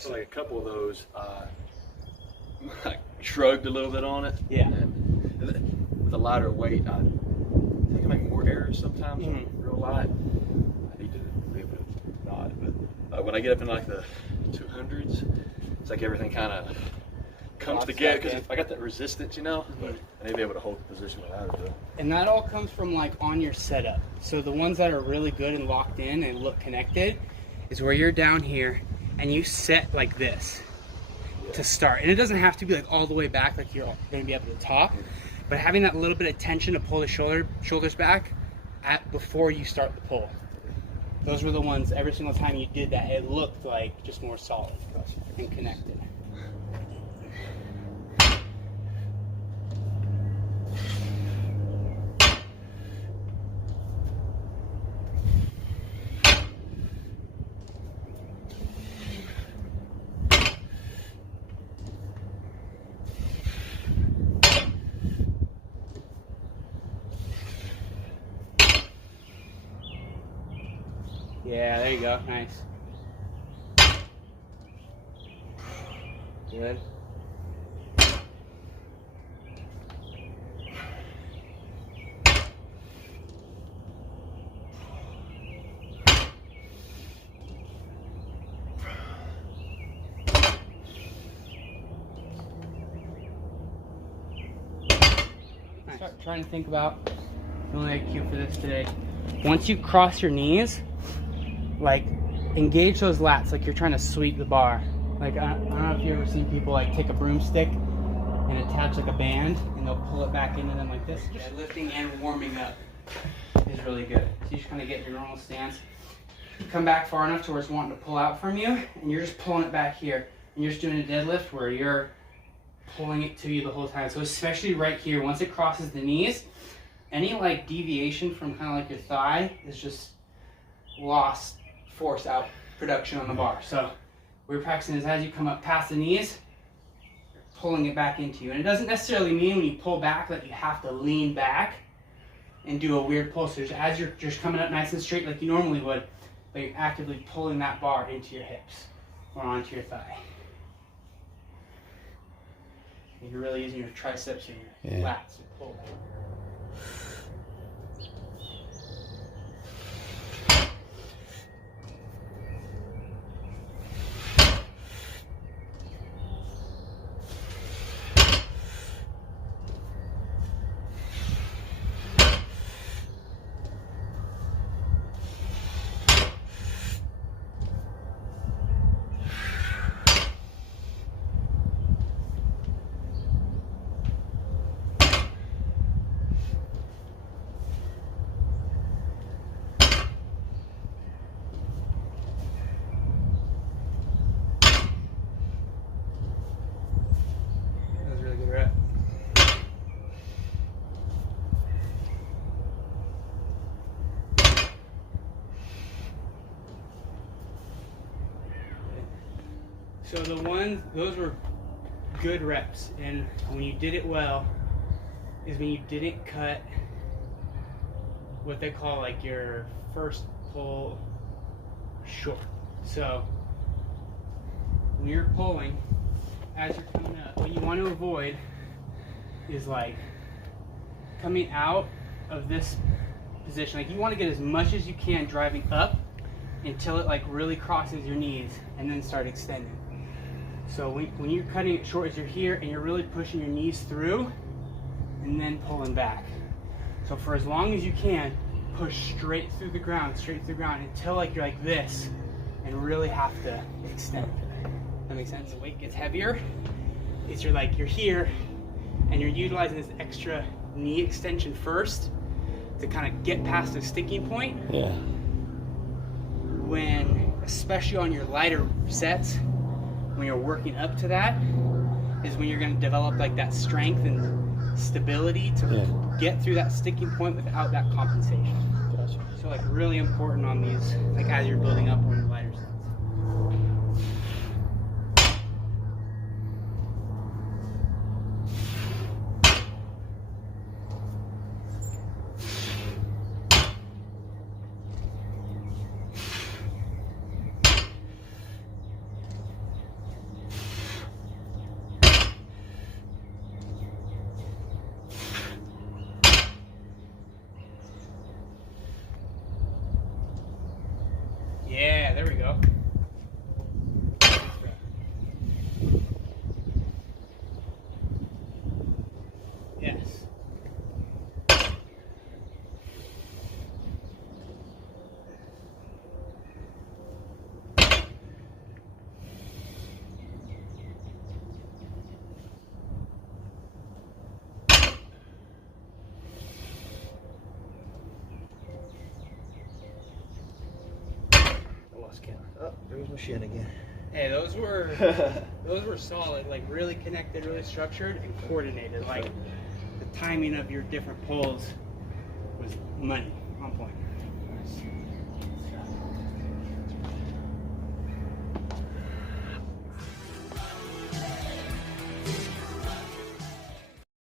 feel like a couple of those, I shrugged a little bit on it. Yeah. And with a lighter weight, I think I make more errors sometimes. Real light. I need to be able to not. But when I get up in like the 200s, it's like everything kind of comes together because I got that resistance, you know. But I need to be able to hold the position without it though. And that all comes from like on your setup. So the ones that are really good and locked in and look connected is where you're down here and you set like this to start. And it doesn't have to be like all the way back like you're going to be up at the top, but having that little bit of tension to pull the shoulders back before you start the pull. Those were the ones every single time you did that, it looked like just more solid and connected. Yeah, there you go. Nice. Good. Start trying to think about really a cue for this today. Once you cross your knees, like engage those lats like you're trying to sweep the bar. Like I don't know if you've ever seen people like take a broomstick and attach like a band and they'll pull it back into them like this. Just lifting and warming up is really good. So you just kind of get your normal stance. You come back far enough to where it's wanting to pull out from you and you're just pulling it back here. And you're just doing a deadlift where you're pulling it to you the whole time. So especially right here, once it crosses the knees, any like deviation from kind of like your thigh is just lost force out production on the bar. So what we're practicing is as you come up past the knees, you're pulling it back into you. And it doesn't necessarily mean when you pull back that you have to lean back and do a weird pull. So as you're just coming up nice and straight like you normally would, but you're actively pulling that bar into your hips or onto your thigh. And you're really using your triceps and your lats to pull that. So those were good reps, and when you did it well, is when you didn't cut what they call like your first pull short. So when you're pulling, as you're coming up, what you want to avoid is like coming out of this position. Like you want to get as much as you can driving up until it like really crosses your knees and then start extending. So when you're cutting it short, as you're here and you're really pushing your knees through and then pulling back. So for as long as you can, push straight through the ground until like you're like this and really have to extend. That makes sense? The weight gets heavier. It's you're here and you're utilizing this extra knee extension first to kind of get past the sticking point. Yeah. When, especially on your lighter sets, when you're working up to that, is when you're going to develop like that strength and stability to get through that sticking point without that compensation. Gotcha. So like really important on these, like as you're building up on your lighter sets. Yeah, there we go. Yes. Oh, there's my shin again. Hey, those were solid, like really connected, really structured, and coordinated. Like the timing of your different pulls was money on point. Nice.